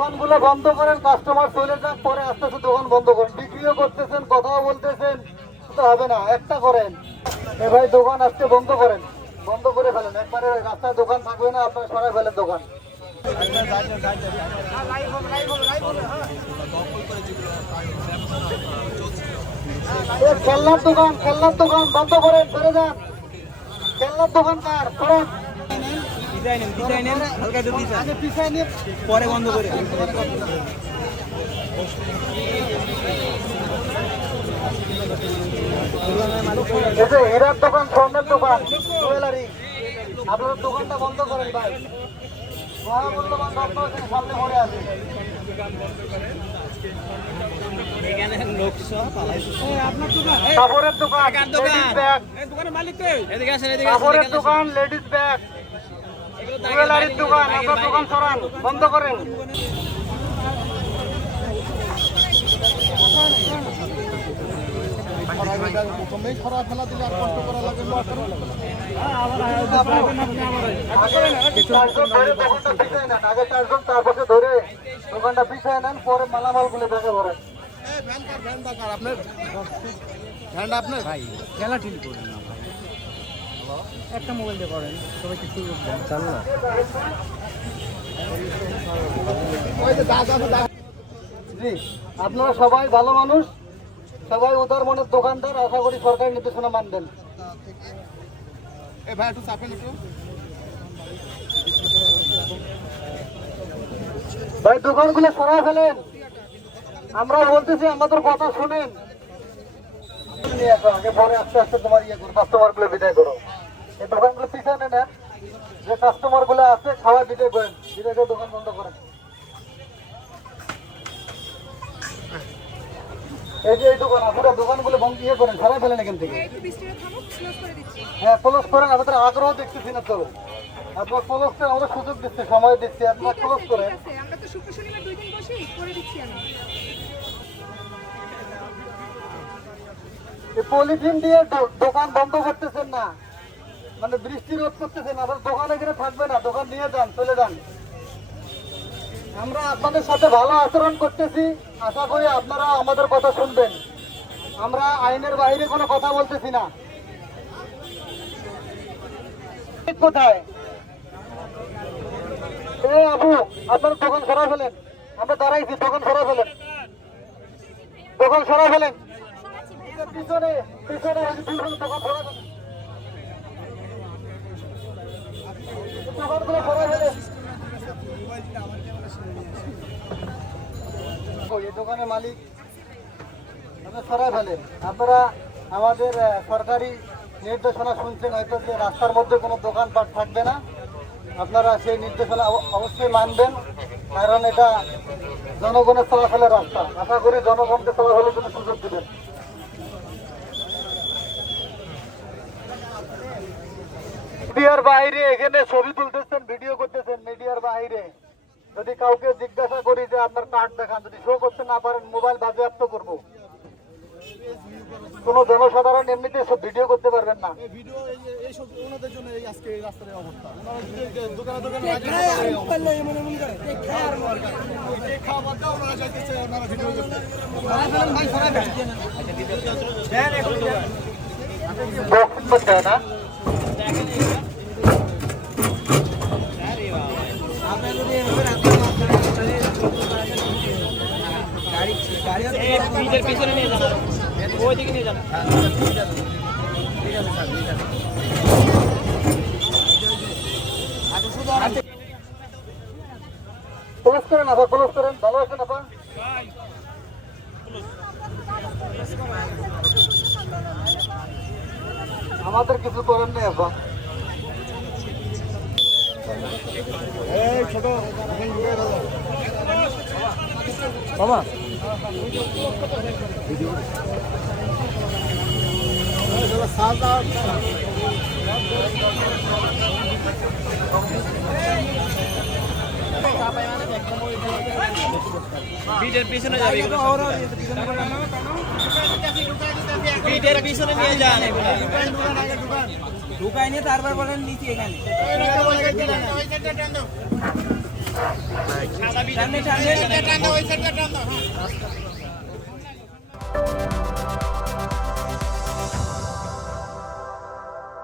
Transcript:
দোকানগুলো বন্ধ করেন, কাস্টমার চলে যান, পরে আস্তে আস্তে দোকান বন্ধ করেন। বিক্রিও করতেছেন, কথাও বলতেছেন, তো হবে না, একটা করেন। এ ভাই দোকান আজকে বন্ধ করেন, বন্ধ করে ফেলেন, একবারে রাস্তায় দোকান থাকবে না, আপনারা সরাই ফেলেন দোকান। খেলনার দোকান, খেলনার দোকান বন্ধ করেন, সরে যান। খেলনার দোকান কার করেন, পরে বন্ধ করে হীরার দোকান, স্বর্ণের দোকান, জুয়েলারি, আপনার দোকানটা বন্ধ করেন ভাই। মহামূল্যবান রত্ন সামনে পড়ে আছে। কাপড়ের দোকান, লেডিস ব্যাগ, কাপড়ের দোকান, লেডিস ব্যাগ, জুয়েলারির দোকান, আপনার দোকান সরান, বন্ধ করেন। আগে চারজন, তারপরে ধরে দোকানটা পিছায় নেন, পরে মালামাল গুলো ব্যাগে ভরেন। আপনার ভাই খেলা ঠিক করেন না ভাই, একটা মোবাইল দিয়ে করেন, সবাইকে সুযোগ দেন। চাল না জি, আপনারা সবাই ভালো মানুষ, সবাই উদার মনের দোকানদার, আশা করি সরকারি নির্দেশনা মানবেন। ভাই একটু চাপেন একটু ভাই, দোকানগুলো সরাই ফেলেন, আমরা বলতেছি, আমাদের কথা শুনেন। আগে পরে আস্তে আস্তে তোমার ইয়ে করো, কাস্টমার গুলো বিদায় করো। এই দোকানগুলো পিছনে নেন, যে কাস্টমার গুলো আছে সবাই বিদায় করেন, বিদায় করে দোকান বন্ধ করেন। এই যে এই দোকান, আপনারা দোকানগুলো বন্ধ ইয়ে করেন, সরাই ফেলেন এখান থেকে। হ্যাঁ, ক্লোজ করেন, আমাদের আগ্রহ দেখতেছি না তো, আপনার ক্লোজ করে আমাদের সুযোগ দিচ্ছে, সময় দিচ্ছে, আপনার ক্লোজ করেন। আমরা তো শুক্র শনিবার 2 দিন বসেই করে দিচ্ছি আমি। পলিথিন দিয়ে দোকান বন্ধ করতেছেন না, মানে বৃষ্টি রোধ করতেছেন, আবার দোকান এখানে থাকবে না, দোকান নিয়ে যান, চলে যান। আমরা আপনাদের সাথে ভালো আচরণ করতেছি, আশা করি আপনারা আমাদের কথা শুনবেন। আমরা আইনের বাইরে কোনো কথা বলতেছি না। কোথায় এ আবু, আপনার দোকান সরাই ফেলেন, আমরা দাঁড়াইছি, দোকান সরাই ফেলেন, দোকান সরাই ফেলেন। পিছনে পিছনে দোকান সরাই ফেলেন, দোকানগুলো সরাই ফেলেন। এই দোকানের মালিক আপনারা সরাই ফেলেন। আপনারা আমাদের সরকারি নির্দেশনা শুনছেন হয়তো, যে রাস্তার মধ্যে কোনো দোকানপাট থাকবে না, আপনারা সেই নির্দেশনা অবশ্যই মানবেন, কারণ এটা জনগণের চলাচলের রাস্তা। আশা করি জনগণকে চলাচলের জন্য সুযোগ দেবেন। মিডিয়ার বাইরে এখানে ছবি তুলতেছেন, ভিডিও করতেছেন, মিডিয়ার বাইরে যদি কাউকে জিজ্ঞাসা করি যে আপনার কার্ড দেখান, যদি শো করতে না পারেন মোবাইল বাজেয়াপ্ত করবো। কোন জনসাধারণ এমনিতে সব ভিডিও করতে পারবেন না। না পিছনে নিয়ে যান, ওই দিকে নিয়ে যান। ক্লোজ করেন, আবার ক্লোজ করেন, ভালো আছেন আপা? আমাদের কিছু করেন নাই আপা। এই ছোট বাবা বিটের পিছনে যাবে, বিটের পিছনে নিয়ে যান, ঢুকাই নিয়ে তারপর বলেন নিচে এখানে। সামনে